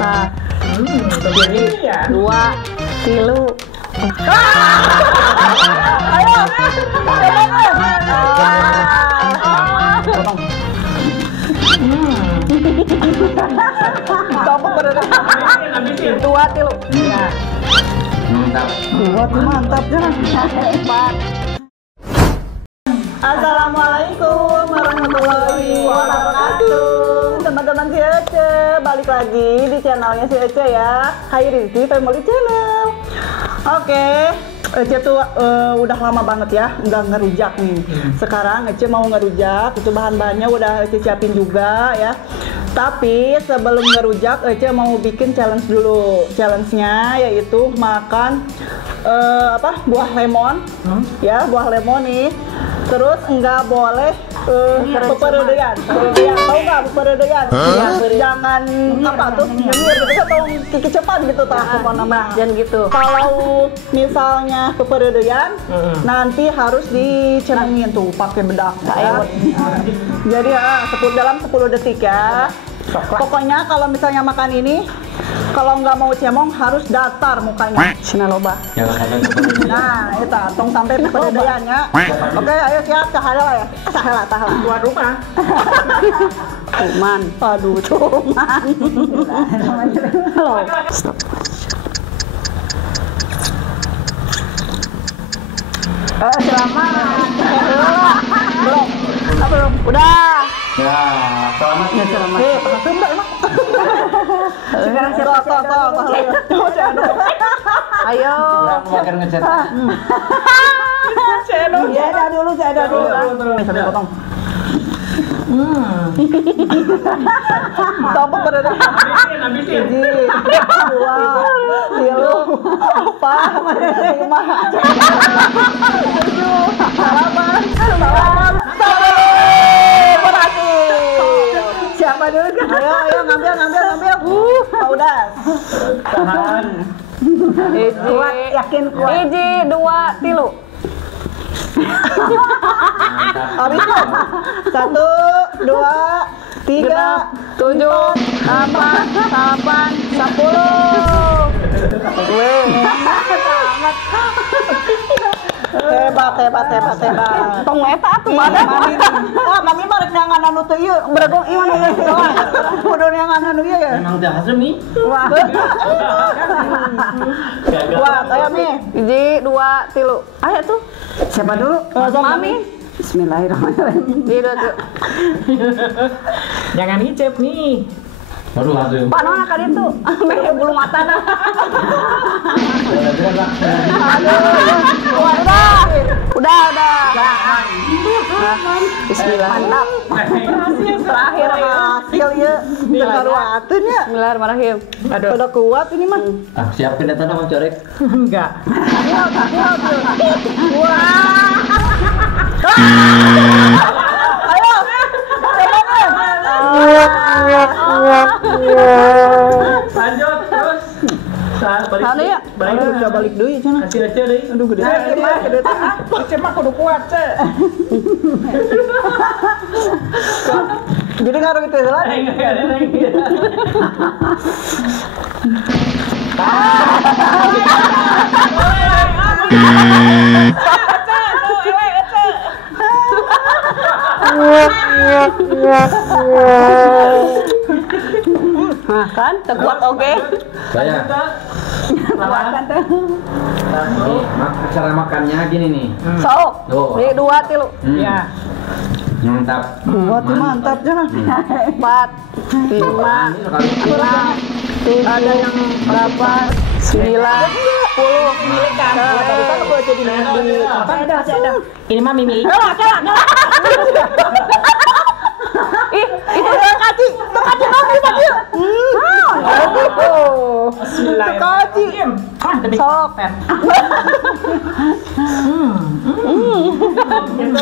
Nah, Begini ya. 2, 3. Ayo. Potong. Coba pada Habisin. 2, 3. Ya. Mantap. Wah, tuh mantap jangan. 4. Assalamualaikum warahmatullahi wabarakatuh. Teman-teman si Ece, balik lagi di channelnya si Ece ya. Hai Rizky Family Channel. Oke, Ece tuh udah lama banget ya nggak ngerujak nih. Sekarang Ece mau ngerujak, itu bahan-bahannya udah Ece siapin juga ya. Tapi sebelum ngerujak, Ece mau bikin challenge dulu. Challenge-nya yaitu makan buah lemon, ya buah lemon nih. Terus nggak boleh peperedean. Tahu nggak peperedean? Jangan apa tuh nyemir gitu atau kiki cepat gitu tak apa nama. Dan gitu. Kalau misalnya peperedean, nanti harus dicenengin tuh pakai bedak. Ya. Jadi dalam 10 detik ya. Pokoknya kalau misalnya makan ini, kalau nggak mau cemong harus datar mukanya. Cina loba. Jangan sampai Nah, itu tong sampai peperedeannya. Oke, ayo siap cahala ya. Cahala. Tuan rumah. Cuman. Aduh, cuman. Halo. Stop. Selamat. Belum. Belum. Udah. Ya, selamat ya. Selamat. Pakai enggak emang? Sekarang siapa? Ayo. Kurang makan ngecat. Saya ada dulu. Sambil potong. Coba pada Habisin. 1, 2, 3, 4, 5, 7, 8, 9, 10. Berhasil. Siapa dulu kan? Ayo ngambil. Udah. Tahan. Kuat, yakin kuat. 1, 2, 3. Habis belum? 1, 2, 3, 7, 8, 10. Hebat. Tong eta atuh badan. Wah, mami mah rek nyangan anu teu ieu, beredong ieu anu ieu. Kudu nyangan anu ieu ya. Emang dah asem nih. Wah. Kuat, ayo Mi. 1, 2, 3. Ayo tuh. Siapa dulu? Mami. Bismillahirrahmanirrahim. 1, 2, 3. Jangan ngicep nih. Baru langsung. Pak nona kali itu. Belum mata dah. Udah. Bismillah. Mantap. Terakhir hasil ya. Terkaruateun ya. Bismillahirrahmanirrahim. Aduh. Pada kuat ini mah. Ah, siapin data nama corek. Enggak. Ayo. Lanjut terus. Balik. Sana ya. Balik dulu ya cenah. Kasih aja deh. Aduh gede. Ngicep mah kudu kuat, Ce. Jadi ngaruh itu lah. Enggak ada lagi. Nah, kan tekuat oke. Saya. Kuatan tuh. Ini cara makannya gini nih. Sok. Tuh. 1, 2, 3. Ya. Mantap. Kuat tuh mantap jangan. 4, 5, 6, 7, Ada yang 8, 9, 10. Milik kan. tadi kan aku jadi di Apa ada? Ini mah milik. Ih, itu kaci mami tadi. Bismillahirrahmanirrahim. sok.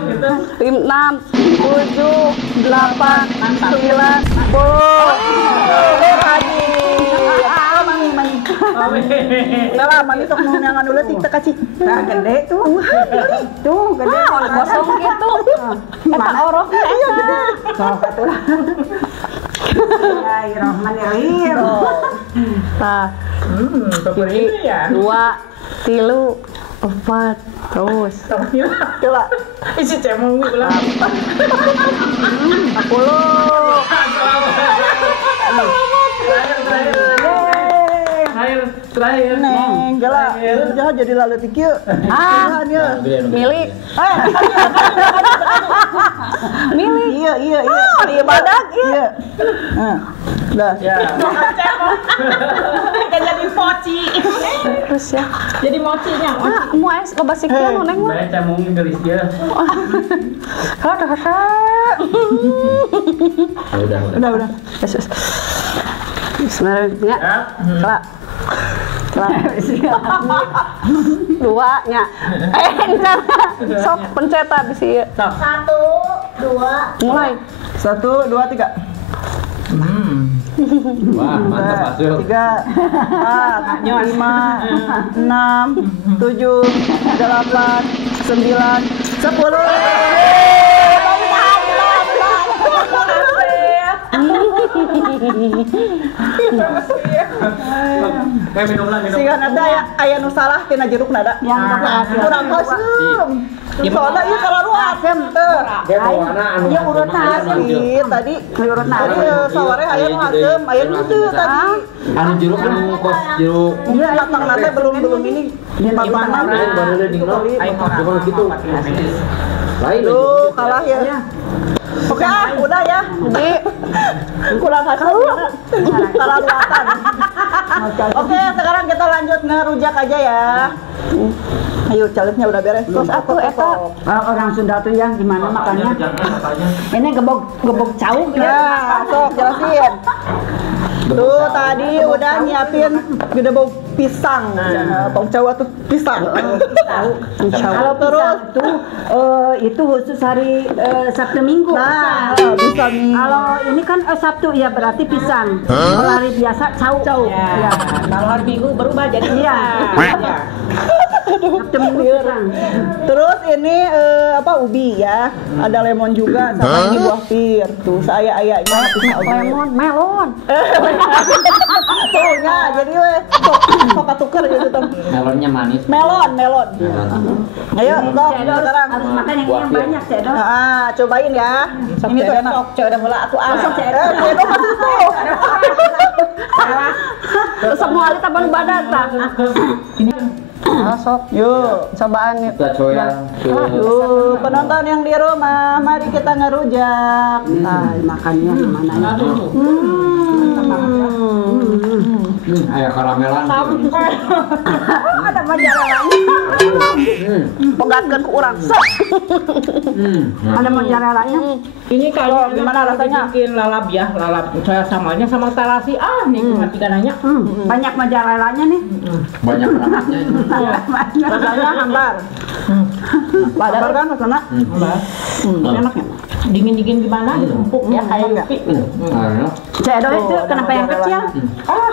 Gitu. 6, 7, 8, 9, 10. Udah lah, mami sok mau nyangan dulu tik kaci. Nah, gede tuh. Tuh, gede. Kosong gitu. Eta orok. Iya, gede. Sok atuh. Bismillahirrahmanirrahim. Nah, Seperti itu ya. 2, 3, 4, terus. coba. Isi cemong ulang. 10. Terakhir. Neng, galak. Jangan jadi lalu tikir. Ah, ya. milik. Milik. Iya. Iya badak Iya. Nah, dah. Ya. Kan jadi poci. terus ya. Jadi mocinya. Ah, mau es loba sikil neng mah. Baik cemong gelis dia. Hada. Udah. Yes. Bismillahirrahmanirrahim. Kelak. 2 nya. Entar. Sok pencet habis ieu. 1, 2, Mulai. 1, 2, 3. Wah, mantap hasil. 3, 4, 5, 6, 7, 8, 9, 10. Minum lah. Sigan ada aya nu salah tina jeruk nada. Kurang asem. Soalnya ieu kalaru asem teu. Kayak bawana anu. Ieu urutna asem tadi. Urutna saware aya nu asem, aya nu teu tadi. Anu jeruk anu kos jeruk. Iya, matang nate belum ini. Matang Baru le dinglo. Cuma gitu. Lain. Tuh, kalah ya. Oke, udah ya. Jadi kurang hasil. Kalah luatan. Oke, sekarang kita lanjut ngerujak aja ya. Ayo, calegnya udah beres. Terus aku eta orang Sunda tuh yang gimana makannya? Ini gebog cau gitu. ya, sok jelasin. Tuh tadi udah nyiapin gedebog pisang. Tong Jawa tuh pisang. Kalau Terus pisang itu khusus hari Sabtu Minggu. nah, bisa nih. Kalau ini kan Sabtu ya berarti pisang. Kalau hari biasa cau. Ya. Kalau hari Minggu berubah jadi Iya. Ya. Sabtu Minggu pisang. Terus ini apa ubi ya. Ada lemon juga sama ini buah pir. Tuh saya ayahnya Lemon, melon. Tuh ya, jadi we sok tuker gitu tuh. Melonnya manis. Melon. Ayo, sok Cedok sekarang. harus makan yang banyak cedok. Nah, cobain ya. Ini tuh enak. Sok udah mulai aku Sok cedok. Cedok masih tuh. Semua ali taban badak tah. Sok. Yuk. Cobaan yuk. Kita coya ke Tuh, penonton yang di rumah, mari kita ngerujak. Nah, makannya gimana ya? ayah karamelan. Ada majalah. Pegatkeun ku urang. Ada mozzarella-nya. Ini Oh, kayaknya gimana rasanya? bikin lalap ya, lalap. Saya samanya sama tarasi. Nikmat ikanannya. Banyak mozzarella-nya nih. Banyak ramatnya ini. Rasanya hambar. Hambar kan rasanya? Enak ya. Dingin-dingin gimana? Empuk ya kayak enggak? kopi. Enak. Cedok itu kenapa yang kecil?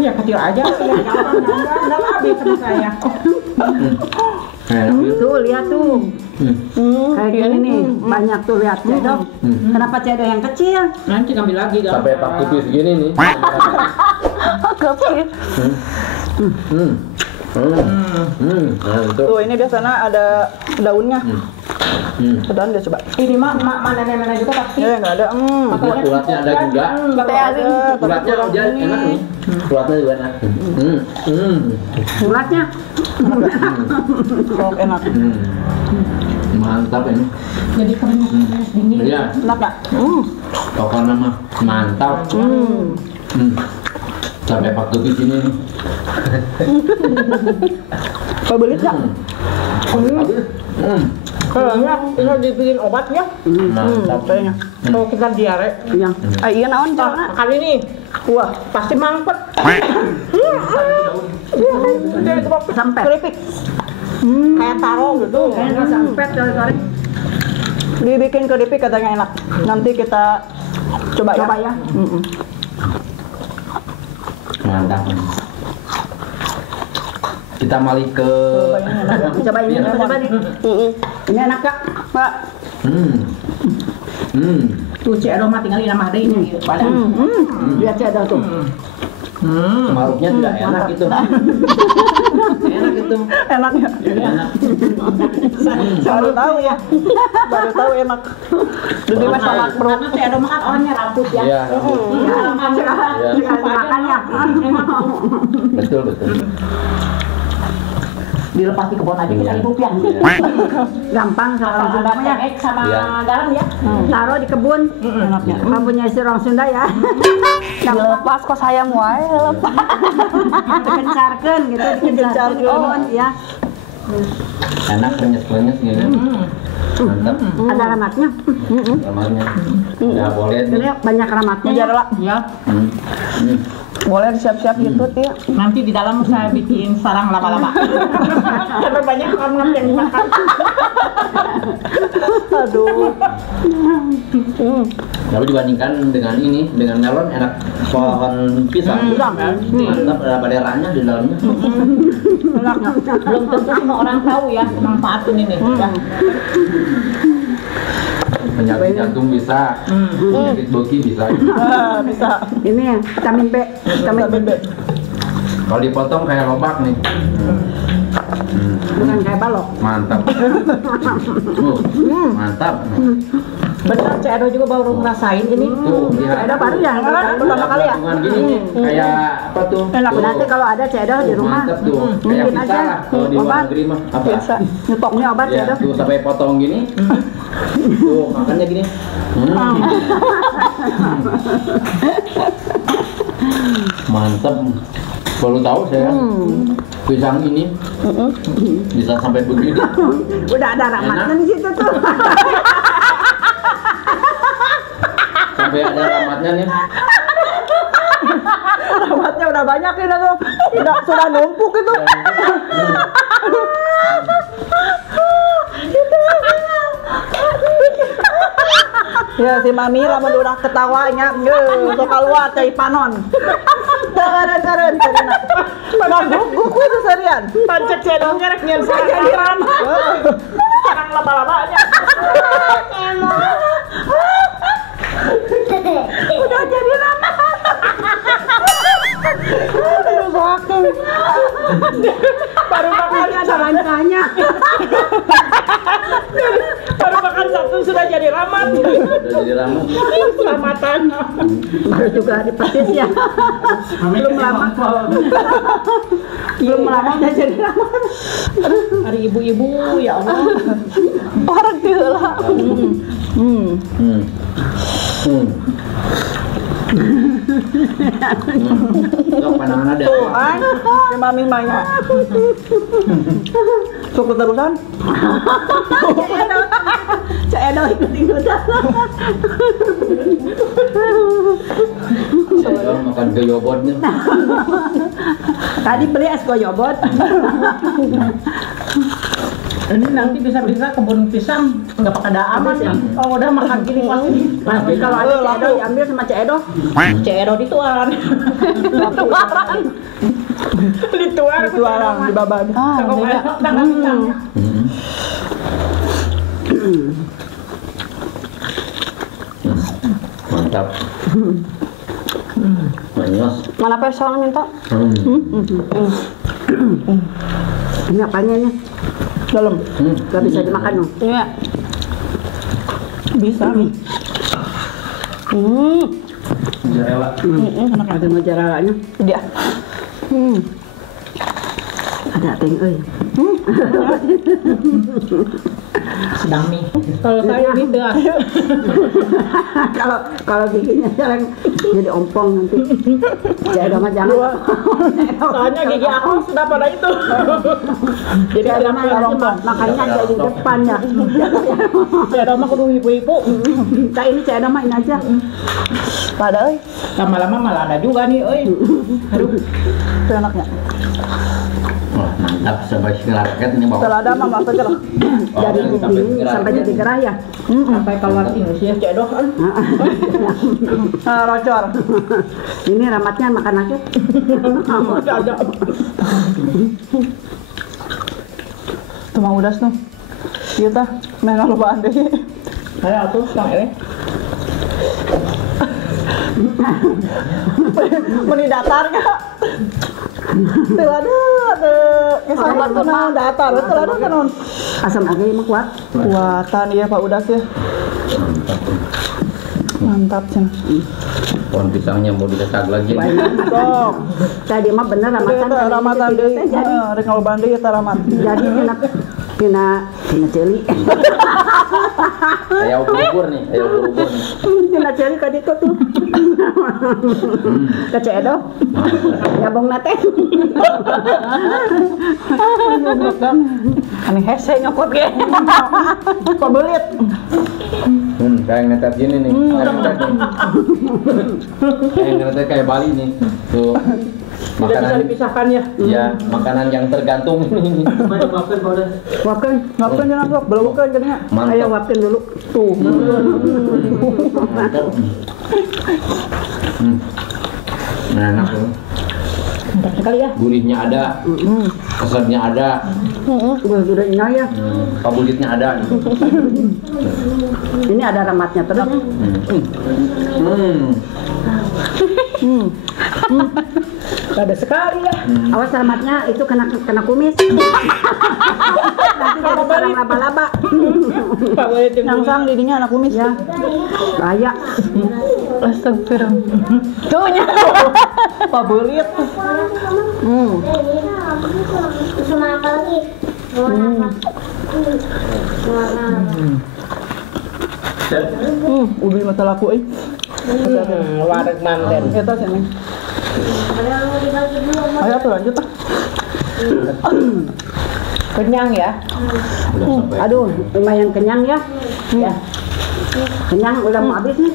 Ya kecil aja. Enggak habis sama saya. Enak. Tuh lihat tuh. Kayak gini nih, banyak tuh lihat cedok. Kenapa cedok yang kecil? Nanti ambil lagi kan. Sampai 4 tipis gini nih. Kepir. Nah, itu. Tuh, ini biasanya ada daunnya. Daun dia coba. Ini mah mana nenek juga pasti. Enggak ada. Ulatnya ada juga. Ulatnya aja enak nih. Ulatnya juga enak. Ulatnya. Sok enak. Mantap ini. Jadi keringnya dingin. Iya, Enak enggak? pokoknya mah mantap. Sampai 4 tipis ini nih. Kau beli enggak? Kayaknya ini dibikin obatnya. Mantap. Kayaknya. Kalau kita diare. Yang ieu naon jalna? Kali ini, wah pasti mangpet. Sampai. Keripik. Kayak taro gitu. Kayak sampai sore-sore. Dibikin keripik katanya enak. Nanti kita coba ya. Mantap. Kita balik ke Coba ini, coba nih. Ini enak gak? Pak, Tuh Cik Edo mah tinggalin nama hari ini pada. Lihat cedok tuh. Maruknya tidak enak itu. Enak itu. Enak ya? Enak. Baru tahu ya. Baru tahu enak. Jadi mas salak bro. Karena Cik Edo mah kan orangnya ramput ya. Iya. Makan ya. Betul betul. Dilepas di kebun aja kita hidup ya. Gampang kalau Sama Sunda ada punya. cengek sama Iya. garam ya. Taruh di kebun. Enaknya. Kamu punya istri orang Sunda ya. Lepas kok sayang wae lepas. Dikencarkan gitu, dikencarkan di kebun ya. Enak renyes-renyes gini. Mantap. Ada ramatnya. Ramarnya. Ya boleh Ini nih. banyak ramatnya. Biar lah. Ya. Boleh disiap-siap gitu ya. Nanti di dalam saya bikin sarang lama-lama. Karena banyak orang yang dimakan. Aduh. Tapi dibandingkan dengan ini, dengan melon enak pohon pisang. Mantap, ada baleranya di dalamnya. Belum tentu semua orang tahu ya manfaatnya ini. Ya. Penyakit jantung bisa, penyakit boki bisa. Bisa. Ini vitamin B. Vitamin B. Kalau dipotong kayak lobak nih. Bukan kayak balok. Mantap. Mantap. Benar Cik Edo juga baru ngerasain ini. Tuh, lihat. Cedok baru ya. Pertama kali ya? Potongan gini, kayak apa tuh? Enak. Tuh. Nanti kalau ada cedok di rumah. Mantap tuh. Kayak Mungkin pizza aja. lah kalau di luar Obat. negeri mah. Apa? Bisa. Nyetoknya obat Ya, cedok. tuh sampai potong gini. Tuh, makannya gini. Mantap. Baru tahu saya. Pisang ini bisa sampai begini. Udah ada ramatnya di situ tuh. Sampai ada ramatnya nih. Ramatnya udah banyak ini tuh. Sudah numpuk itu. Ya si Mami lamun udah ketawanya, sok keluar cai panon. Keren. Nah, gua seserian. Pancek Cik Edo ngerek nyen sarang lama-lamanya. Udah jadi lama. Aduh, sakit. Baru makan Ada rangkanya. baru makan satu sudah jadi ramat. Udah jadi ramat. Selamatan. Baru juga dipetis ya. Belum lama. Belum lama udah jadi ramat. Hari ibu-ibu ya Allah. Parah lah. Sok pandangan ada. Tuh kan, si Mami mainnya. Sok keterusan. Cik Edo ikut-ikutan. Saya makan goyobotnya. Tadi beli es goyobot. Ini nanti bisa-bisa kebun pisang nggak pakai ada aman ya. Oh udah makan gini pasti. Pasti kalau ada Cik Edo diambil sama Cik Edo. Cik Edo dituaran. Dituar. Dituarang di baban. Cakep enak dengan pisangnya. Mantap. Manyos. Mana personal minta? Ini apanya ini? Dalam. Gak bisa dimakan loh. Iya. Bisa nih. Mozzarella. Ada mozzarella-nya. Dia. Ada teng euy. Sedang nih. Kalau saya beda. Kalau giginya sekarang jadi ompong nanti. Cik Edo mah jangan. Soalnya gigi aku sudah pada itu. Jadi Cik Edo ada mah yang makanya aja di depan ya. Cik Edo mah kudu ibu-ibu. Kita ini Cik Edo mah ini aja. Padahal Lama-lama malah ada juga nih, euy. Aduh. Itu enaknya. Wah, mantap sampai raket ini bawa. Selada mah masak lah. Dari gigi sampai jadi gerah ya. Sampai keluar Inggris ya Cik Edo. Nah, rocor. Ini ramatnya makan aja. Ada. Cuma udah tuh. Iya tah, meh ngalobaan deh. Saya tuh Kang Ele. Meni datar nggak? Tuh ada kesabar tuh non datar, betul ada kan non? Asam lagi mah kuat. Kuatan ya Pak Udas ya. Mantap cina. Pohon pisangnya mau dikesak lagi. Sok. Tadi mah bener ramatan. Ramatan deh. Jadi Rek kalau banding kita ramat. jadi kena celi. Kayak ubur nih, kayak ubur nih. Kena celi ka ditu tuh. Kecedo. Nyabong nate. Aneh hese nyokot ge. Pabelit. Kayak ngetet gini nih. Kayak ngetet kayak Bali nih. Tuh. Tidak bisa Makanan, dipisahkan ya. iya, makanan yang tergantung ini. Wapkeun. Ngapkeun jangan sok, beleukeun jadinya. Ayo Mantap. wapkeun dulu. Tuh. Mantap. Enak tuh. Mantap sekali ya. Gurihnya ada, keselnya ada, Gua sudah ya. pabulitnya ada. Ini ada ramatnya terus. Ada sekali ya. Awas ramatnya itu kena kumis. Nanti jadi sarang laba-laba. Pak boleh Yang sang didinya anak kumis. Ya. Bahaya. Astagfirullah. Tuh nya. Pabelit. Sama apa lagi? Warna apa? Udah mata laku euy. Wareg manten. Eta sini. Ayo tuh lanjut ah. Kenyang ya. Udah sampai. Aduh, lumayan kenyang ya. Ya. Kenyang udah mau habis nih.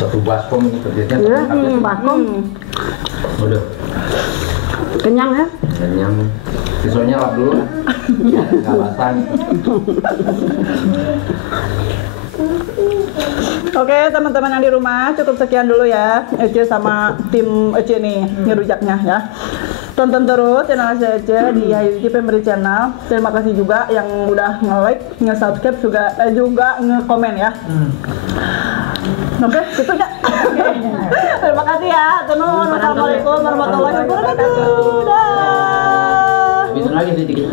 Satu baskom ini pedasnya. Ya, baskom. Udah. Kenyang ya. Kenyang. Pisaunya lap dulu. Nggak basah. Oke teman-teman yang di rumah cukup sekian dulu ya Ece sama tim Ece nih ngerujaknya ya. Tonton terus channel Ece di HYT Family Channel. Terima kasih juga yang udah nge-like, nge-subscribe juga nge-komen ya. Oke, gitu ya. Terima kasih ya. Assalamualaikum warahmatullahi wabarakatuh. Dah. Bisa lagi sedikit.